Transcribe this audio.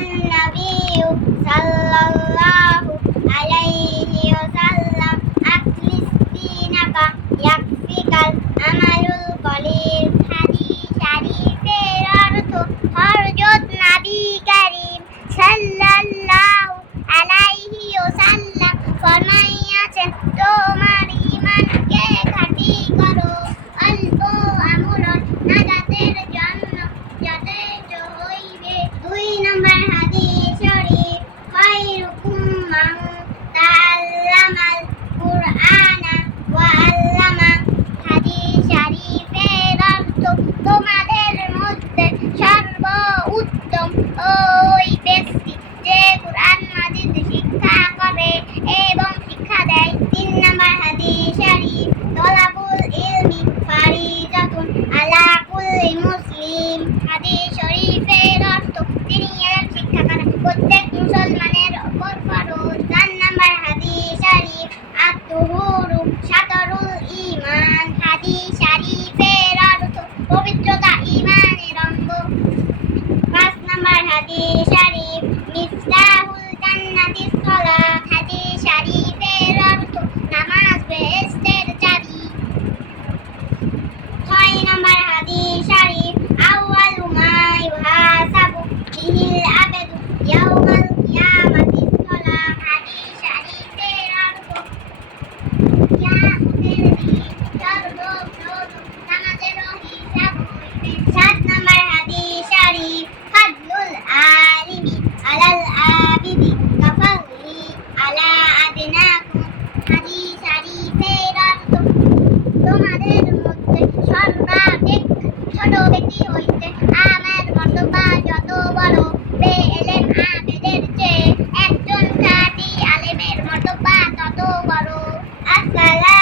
Bye. হাতে শরীফের অর্থ সিনিয়র শিক্ষাকার প্রত্যেক মুসলমানের ওপর ফরজ। চার নাম্বার হাদিস শরীফ, আত্মহুরু সাতরুল ইমান হাদিস শরীফের অর্থ পবিত্রতা ইমানের অঙ্গ। পাঁচ নাম্বার হাদিস ছোট ব্যক্তি হইতে যত বড় পেলেন আমাদের একজন জাতি আলেমের মন্তব্য তত বড় আসসালাম